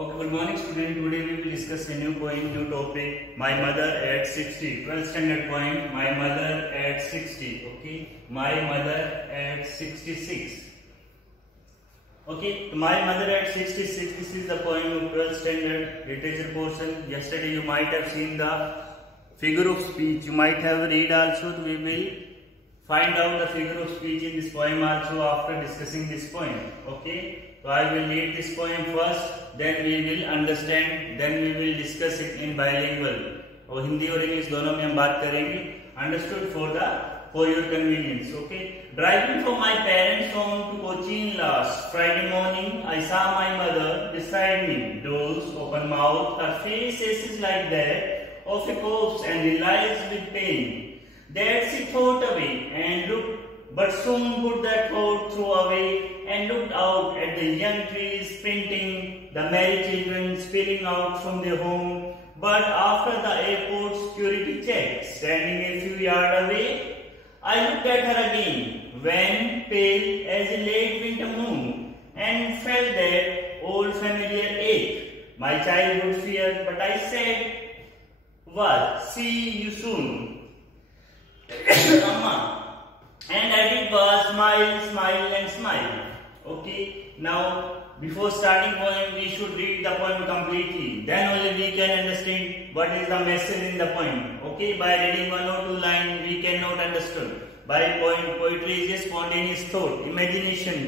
Okay, good morning student. Today we will discuss a new poem, new topic. My mother at 60. 12th standard poem. My mother at 60. Okay, my mother at 66. Okay, my mother at 66. This is the poem of 12th standard literature portion. Yesterday you might have seen the figure of speech. You might have read also. We will find out the figure of speech in this poem also after discussing this poem. Okay. So I will read this poem first, then we will understand, then we will discuss it in bilingual. और हिंदी और English दोनों में हम बात करेंगे. Understood for your convenience. Okay. Driving from my parents' home to Cochin last Friday morning, I saw my mother beside me. Doors, open mouth, her face is like that of a corpse and realized with pain. That she thought away and looked, but soon put that thought through away and looked out at the young trees sprinting, the merry children spilling out from their home. But after the airport security check, standing a few yards away, I looked at her again, when pale as a late winter moon, and felt that old familiar ache, my childhood fear. But I said, "What? See you soon, Amma." And I did was smile and smile. Okay, now before starting poem, we should read the poem completely. Then only we can understand what is the message in the poem. Okay, by reading one or two lines, we cannot understand. By poetry is a spontaneous thought, imagination.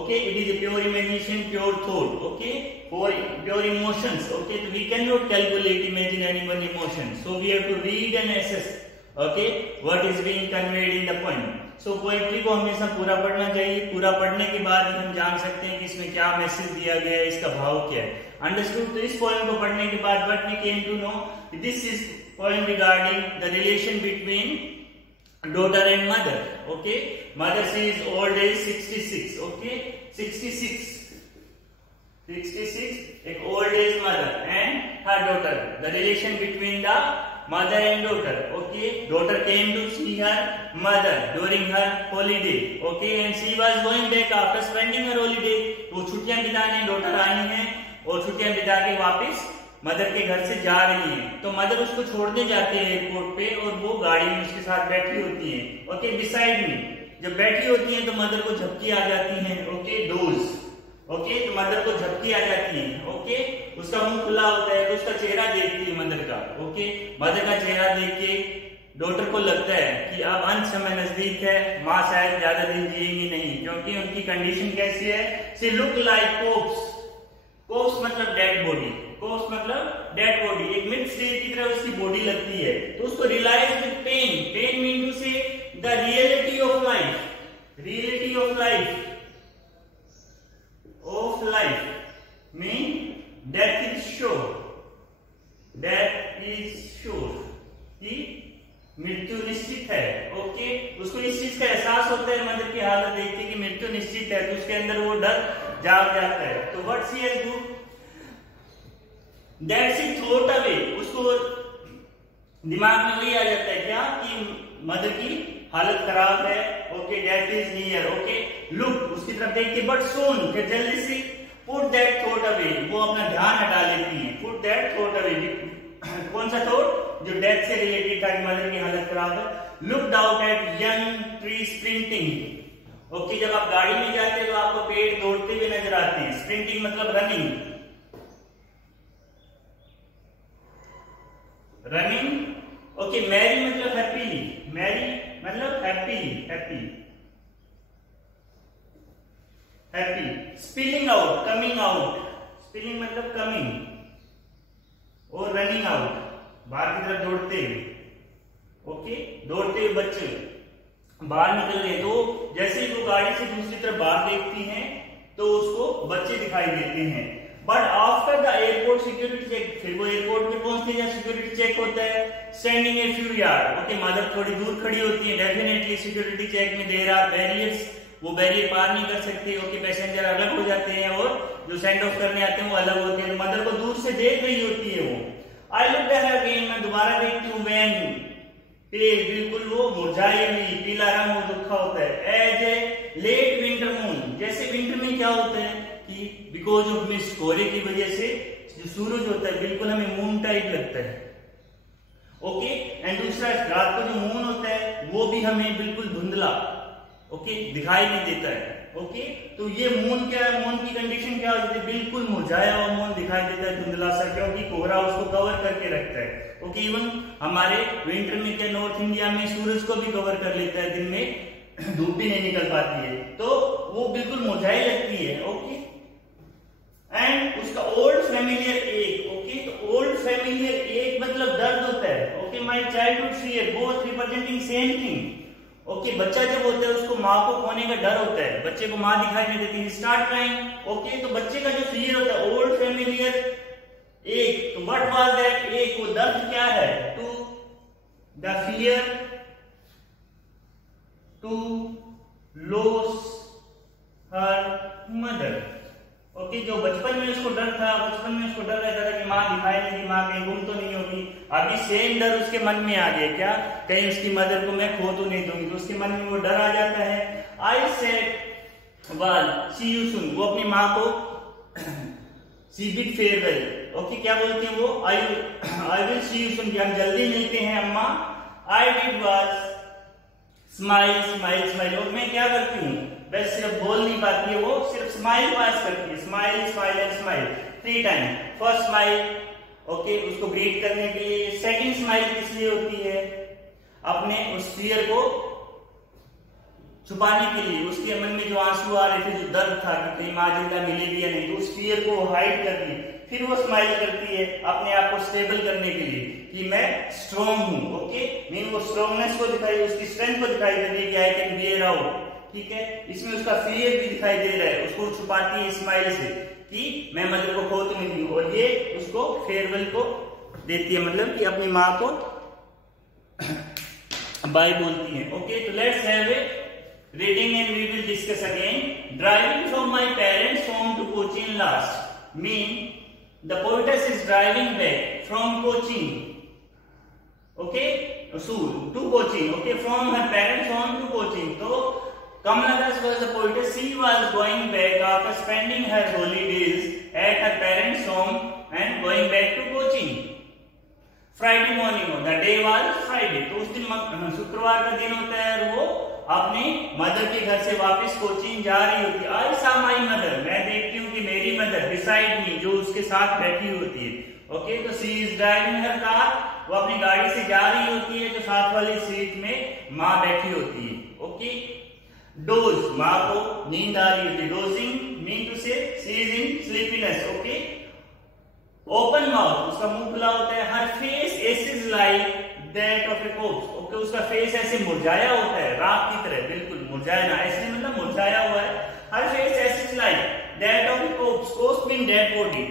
Okay, it is a pure imagination, pure thought. Okay, pure emotions. Okay, so we cannot calculate, imagine anyone's emotion. So we have to read and assess. Okay, what is being conveyed in the poem. So poetry को हमेशा पूरा पढ़ना चाहिए. पूरा पढ़ने के बाद हम जान सकते हैं कि इसमें क्या मैसेज दिया गया है, इसका भाव क्या है. अंडरस्टूड. तो इस पोएम को पढ़ने के बाद what we came to know, this is poem regarding the relation between daughter and mother. Okay, mother she is old age 66. Okay, 66 एक old age mother and her daughter. The relation between the mother and daughter. Okay, daughter came to see her mother during her holiday. Okay, and she was going back after spending her holiday. वो छुट्टियां बिताने daughter आई हैं और छुट्टियां बिता के वापस mother के घर से जा रही हैं. तो मदर उसको छोड़ने जाते हैं एयरपोर्ट पे और वो गाड़ी में उसके साथ बैठी होती हैं. ओके, बिसाइड में जब बैठी होती हैं तो मदर को झपकी आ जाती है. Okay, dose. ओके, तो मदर को झपकी आ जाती है. ओके, उसका मुंह खुला होता है तो उसका चेहरा देखती है मदर का. ओके, मदर का चेहरा देख के डॉटर को लगता है कि अब अंत समय नजदीक है, माँ शायद ज्यादा दिन जिएंगी नहीं, क्योंकि उनकी कंडीशन कैसी है. See look like corpse. Corpse मतलब डेड बॉडी. कोप्स मतलब डेड बॉडी. एक मिड स्टेज की तरह उसकी बॉडी लगती है. तो उसको realise with pain. Pain mean to say the reality of life. Reality of life mean death is sure. Death is sure कि मृत्यु निश्चित है. ओके, उसको इस चीज का एहसास होता है मदर की हालत देख के कि मृत्यु निश्चित है, तो उसके अंदर वो डर जाग जाता है. तो what she has do, that she thought away. उसको दिमाग में वही आ जाता है क्या कि मदर की हालत खराब है. Okay, death is near. Okay, look, उसकी तरफ देखती, बट सून, फिर जल्दी से पुट दैट थॉट अवे, वो अपना ध्यान हटा लेती है. Put that thought away. कौन सा थॉट, जो डेथ से रिलेटेड था कि मदर की हालत खराब है. Looked out at young tree sprinting. Okay, जब आप गाड़ी में जाते हैं तो आपको पेड़ दौड़ते हुए नजर आते हैं. स्प्रिंटिंग मतलब रनिंग. ओके, मैरी मतलब हैप्पीली. मैरी मतलब happy. Spilling out, coming out. Spilling मतलब कमिंग और रनिंग आउट, बाहर की तरफ दौड़ते हुए. ओके, दौड़ते हुए बच्चे बाहर निकल रहे. तो जैसे ही वो गाड़ी से दूसरी तरफ बाहर देखती हैं तो उसको बच्चे दिखाई देते हैं. But after the airport security check, फिर वो एयरपोर्ट में पहुंचते हैं, सिक्योरिटी चेक होता है. Standing a few yard. Okay, mother थोड़ी दूर खड़ी होती है. डेफिनेटली सिक्योरिटी चेक में देर आर बैरियर्स, वो बैरियर पार नहीं कर सकते. ओके, पैसेंजर अलग हो जाते हैं और जो सेंड ऑफ करने आते हैं वो अलग होते हैं. मदर को दूर से देख रही होती है वो. I looked at her again, मैं दोबारा देखती हूँ. व्हेन पेल, बिल्कुल वो मुरझाई हुई, पीला रंग वो दुखा होता है. As a late winter moon, जैसे विंटर में क्या होता है कि कि बिकॉज ऑफ मिस्ट, कोहरे की वजह से जो सूरज होता है बिल्कुल हमें मून टाइप लगता है। ओके, एंड दूसरा रात को जो मून होता है वो भी हमें बिल्कुल धुंधला दिखाई नहीं देता है। ओके, तो ये मून क्या है, मून की कंडीशन क्या होती है, बिल्कुल मुरझाया हुआ मून दिखाई देता है, धुंधला सा, क्योंकि कोहरा उसको कवर करके रखता है। ओके, इवन हमारे विंटर में क्या नॉर्थ इंडिया में सूरज को भी कवर कर लेता है, दिन में धूप भी नहीं निकल पाती है, तो वो बिल्कुल मुरझाई लगती है। ओके, एंड उसका ओल्ड फैमिलियर एक, ओके, तो ओल्ड फैमिलियर एक मतलब दर्द होता है। Okay, my childhood fear both representing same thing. Okay, बच्चा जब होता है उसको माँ को खोने का डर होता है, बच्चे को माँ दिखाई नहीं देती, स्टार्ट क्राइंग। ओके, तो बच्चे का जो फियर होता है ओल्ड फैमिलियर एक, तो व्हाट वाज दैट एक, वो दर्द क्या है, to the fear to loss her mother. Okay, जो बचपन में उसको डर था, बचपन में उसको डर रहता था कि माँ दिखाई नहीं दी, माँ कहीं गुम तो नहीं होगी, अभी सेम डर उसके मन में आ गया, क्या, कहीं उसकी मदर को मैं खो तो नहीं दूंगी, तो उसके मन में वो डर आ जाता है। I said one see you soon, वो अपनी माँ को सी बिड फेयरवेल। ओके, क्या बोलती है वो, आई विल सी यू सून, हम जल्दी मिलते हैं अम्मा। I did was smile smile smile, और मैं क्या करती हूँ, बस सिर्फ बोल नहीं पाती है, वो सिर्फ स्माइल पास करती है, smile smile and smile 3 time. First smile, okay, उसको ग्रीट करने के लिए। सेकंड स्माइल किस लिए होती है, अपने उस फियर को छुपाने के लिए, उसके मन में जो आंसू आ रहे थे, जो दर्द था कि कहीं माँ जिंदा मिलेगी या नहीं, तो उस फियर को हाइड कर दी। फिर वो स्माइल करती है अपने आप को स्टेबल करने के लिए कि मैं स्ट्रॉन्ग हूं। ओके, मीन वो स्ट्रॉन्गनेस को दिखाई, उसकी स्ट्रेंथ को दिखाई दे रही है कि आई कैन बियर आउट। ठीक है, इसमें उसका फियर भी दिखाई दे रहा है, उसको छुपाती है स्माइल से कि मैं मदर को खो तो नहीं दूंगी, और ये उसको फेयरवेल को देती है, मतलब कि अपनी माँ को बाय बोलती है। ओके, तो let's have a reading and we will discuss again. Driving from my parents home to Cochin last, mean the poetess is driving back from Cochin, okay, to Cochin, okay, from her parents' home to Cochin. So Kamala Das was the poetess. She was going back after spending her holidays at her parents' home and going back to Cochin. Friday morning, the day was Friday. तो उस दिन शुक्रवार का दिन होता है, और वो अपने मदर के घर से वापस कोचीन जा रही होती है। I saw my mother, मैं देखती हूँ कि मेरी मदर beside me, जो उसके साथ बैठी होती है। ओके, तो she is driving her car, वो अपनी गाड़ी से जा रही होती है, जो साथ वाली सीट में माँ बैठी होती है। ओके, डोज, माँ को नींद आ रही होती है, dozing mean to say she is in sleepiness. Okay, open mouth, उसका मुंह खुला होता है। Her face is like that of a corpse, okay, उसका फेस ऐसे मुरझाया होता है, रात की तरह, बिल्कुल मुरझाया ना, ऐसे मतलब मुरझाया हुआ है। Her face is like that of a corpse, corpse mean dead body,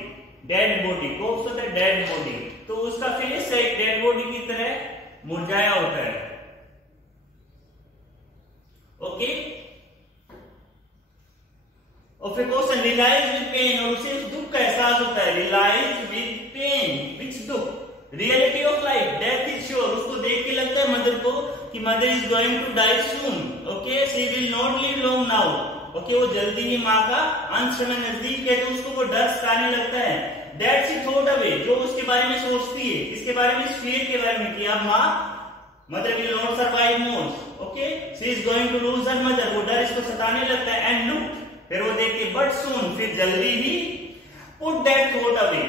dead body, corpse होता है डेड बॉडी, तो उसका फेस एक डेड बॉडी की तरह मुरझाया होता है। Okay, of a person realise with pain, और उसे उस दुख का एहसास होता है। रियलाइज विद पेन, विच दुख, reality of life, death is sure, उसको देख के लगता है मदर को कि mother is going to die soon. Okay, she will not live long now, okay, वो जल्दी ही माँ का अंत समय नजदीक है, तो उसको वो डर सताने लगता है। दैट शी थॉट अवे, जो उसके बारे में सोचती है, इसके बारे में, फियर के बारे में, कि अब माँ, mother will not survive more. Okay, she is going to lose her mother, वो डर इसको सताने लगता है। एंड लुक, फिर वो देखती है, बट सून, फिर जल्दी ही, पुट दैट थॉट अवे,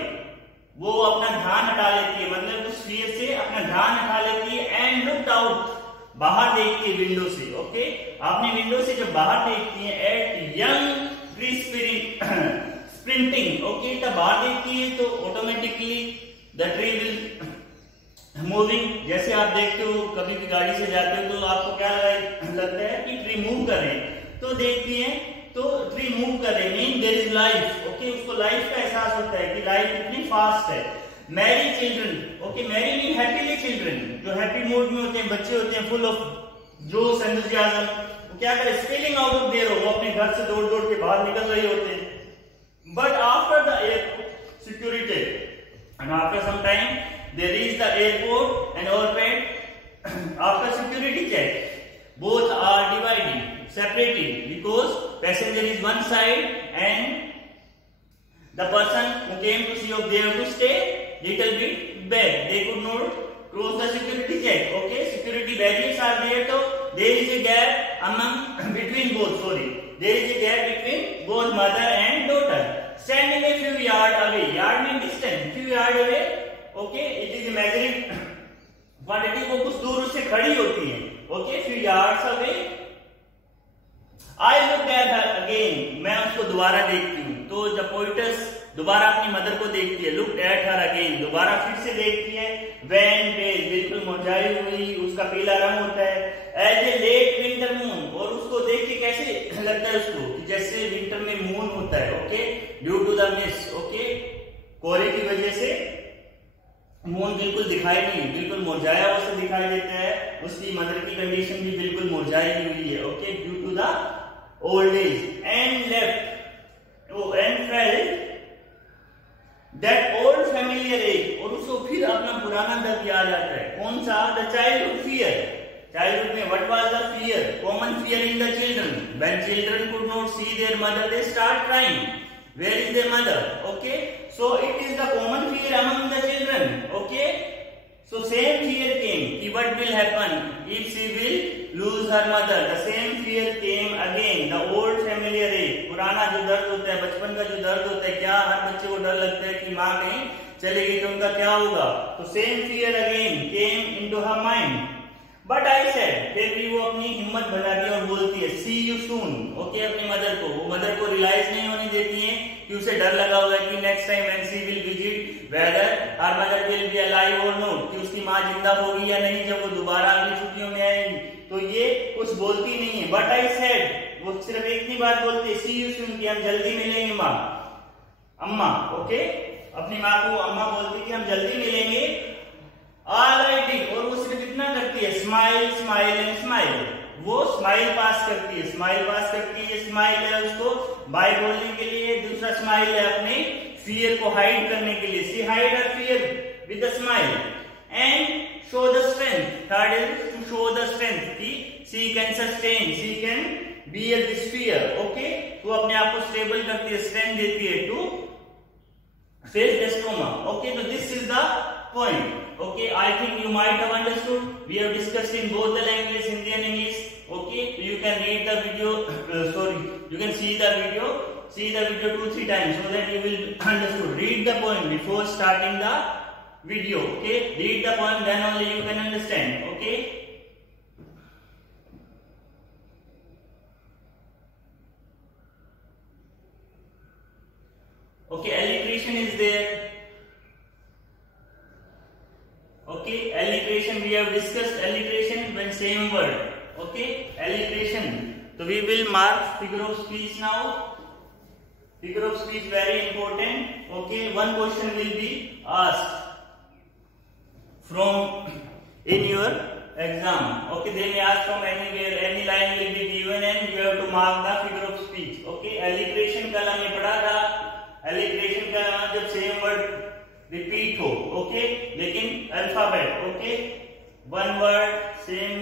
वो अपना ध्यान हटा लेती है, मतलब उस फियर से अपना ध्यान हटा लेती है। एंड लुक्ड आउट, बाहर देखती है विंडो से। ओके, आपने विंडो से जब बाहर देखती है, eight young tree sprinting, okay, तब बाहर देखती है तो automatically the tree will moving. जैसे आप देखते हो, कभी भी गाड़ी से जाते हो तो आपको क्या लगता है कि ट्री मूव कर रहे हैं, तो देखती है तो ट्री मूव कर रहे, mean there is life. Okay, उसको लाइफ का एहसास होता है कि लाइफ कितनी फास्ट है। Merry children, okay, merry mean happily children, जो हैप्पी मूड में होते हैं, बच्चे होते हैं, फुल ऑफ जोश एंथुसियाज्म, वो क्या करे, स्पिलिंग आउट ऑफ देयर, वो अपने घर से दौड़ दौड़ के बाहर निकल रहे होते हैं। But after the airport security and after some time they reach the airport and overpaid after security check, both are divided, separated, because passenger is one side and The person who came to see of they have to stay little bit back. They could not cross the security check. Okay, security barriers are there, so there is a gap between both. Sorry, there is a gap between both mother and daughter. Standing a few yards away. Yard means distance. Few yards away. Okay, it is a measuring quantity को कुछ दूर उससे खड़ी होती है. Okay, few yards away. I looked at her again. मैं उसको दोबारा देखती हूँ. तो जब पोइटस दोबारा अपनी मदर को देखती है, looked at her again, दोबारा फिर से देखती है. When pale, बिल्कुल मुरझाई हुई, उसका पीला रंग होता है. As a late winter moon, और उसको देख के कैसे लगता है उसको कि जैसे विंटर में मून होता है. Okay, due to the mist. Okay, कोहरे की वजह से मून बिल्कुल दिखाई नहीं, बिल्कुल मुरझाया हुआ से दिखाई देता है. उसकी मदर की कंडीशन भी बिल्कुल मुरझाई हुई है. Okay, due to the old age. And left and felt that old familiar age, और उसको फिर अपना पुराना दर्द याद आता है. कौन सा? The childhood fear. चाइल्डहुड में what was the fear? Common fear in the children. When children could not see their mother they start crying. Where is their mother? Okay, so it is the common fear among the children. Okay, so same fear came. What will happen if she will lose her mother? The same fear came again. The old familiar age. पुराना जो दर्द होता है, बचपन का जो दर्द होता है, क्या हर बच्चे को डर लगता है कि माँ कहीं चलेगी तो उनका क्या होगा? तो same fear again came into her mind. But I said, फिर भी वो अपनी हिम्मत बढ़ाती है और बोलती है see you soon. ओके, अपनी मदर को, वो मदर को रियलाइज नहीं होने देती है कि उसे डर लगा हुआ है कि next time when she will visit whether her mother will be alive or not, कि उसकी माँ जिंदा होगी या नहीं जब वो दोबारा अगली छुट्टियों में आएंगी. तो ये कुछ बोलती नहीं है. But I said, वो सिर्फ एक ही बात बोलती है see you soon, कि हम जल्दी मिलेंगे माँ, अम्मा. ओके, अपनी माँ को अम्मा बोलती कि हम जल्दी मिलेंगे. All I did, और वो सिर्फ इतना करती है स्माइल स्माइल एंड स्माइल. वो स्माइल पास करती है, स्माइल पास करती है. स्माइल है उसको बाय बोलने के लिए, दूसरा स्माइल है अपने फियर को हाइड करने के लिए. She hide her fear with the smile and show the strength. Third is to show the strength कि she can sustain, she can bear this fear. Okay, तो अपने आप को स्टेबल करती है, स्ट्रेंथ देती है to face the stoma. Okay, तो this is the point. Okay, I think you might have understood. We have discussed in both the languages, Hindi and English. Okay, so you can read the video. You can see the video 2-3 times so that you will understood. Read the point before starting the video. Okay, read the point, then only you can understand. Okay. Okay, alliteration is there. Okay, alliteration, we have discussed alliteration when same word. Okay, alliteration. So we will mark figure of speech now. Figure of speech very important. Okay, one question will be asked from in your exam. Okay, they may ask from anywhere, any line will be given and you have to mark the figure of speech. Okay, alliteration कल हमने पढ़ा था. alliteration का जब same word repeat हो. Okay, लेकिन alphabet. Okay, one word same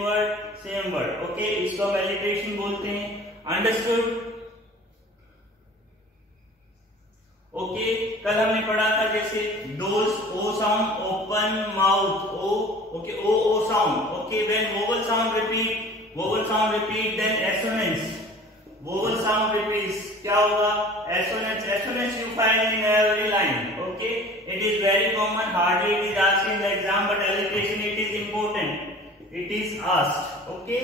word. Okay, इसको हम एलिट्रेशन बोलते हैं. अंडरस्टूड? ओके, कल हमने पढ़ा था जैसे doors, O sound, open mouth, O. Okay, O sound. Okay, when vowel sound repeat then assonance. Vowel sound repeats, क्या होगा? Assonance you find in every line. Okay, it is very common, hardly it is asked in the exam, but alliteration it is important, it is asked. Okay,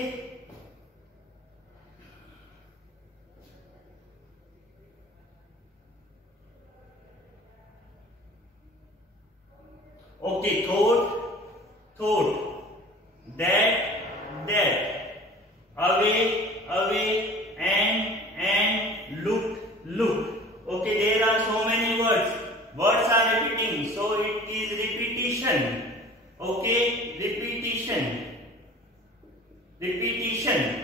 okay, thought, that, away, and look. Okay, there are so many words are repeating, so it is repetition. Okay, repetition.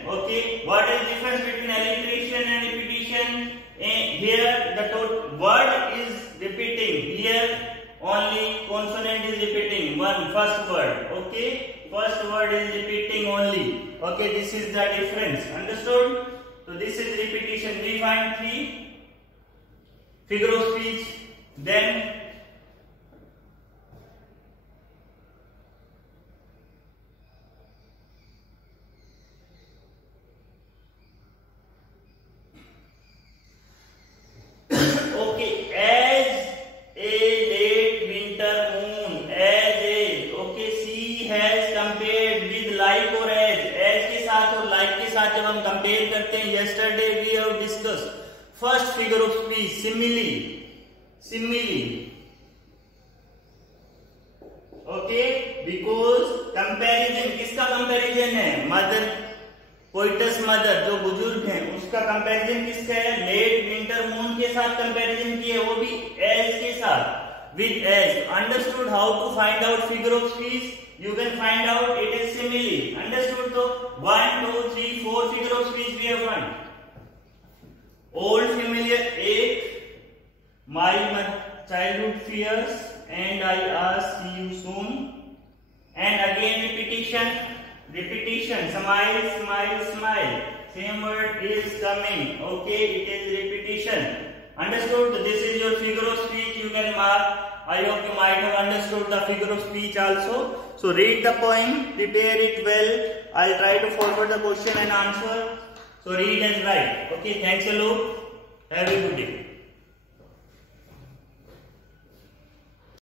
Okay, what is difference between alliteration and repetition? Here the word is repeating, here only consonant is repeating. First word. Okay, first word is repeating only. Okay, this is the difference. Understood? So this is repetition. We find 3 figure of speech. Then okay, as a late winter moon, as a, okay, she has compared with like or as के साथ और like के साथ जब हम compare करते हैं, yesterday we have discussed first figure of speech, simile, okay, because comparison, किसका comparison है? Mother, पोइटस मदर जो बुजुर्ग हैं उसका कंपैरिजन किसका है? लेट विंटर मून के साथ कंपैरिजन किया, वो भी एज के साथ, with age. Understood how to find out figure of speech? You can find out it is simile. Understood? तो 1 2 3 4 figure of speech we have find. Old familiar 8, my childhood fears and I ask see you soon, and again repetition, smile, same word is coming, okay, it is repetition. Understood? This is your figure of speech, you can mark. I hope you might have understood the figure of speech also. So read the poem, prepare it well. I'll try to forward the question and answer. So read and write. Okay, thanks a lot. Have a good day.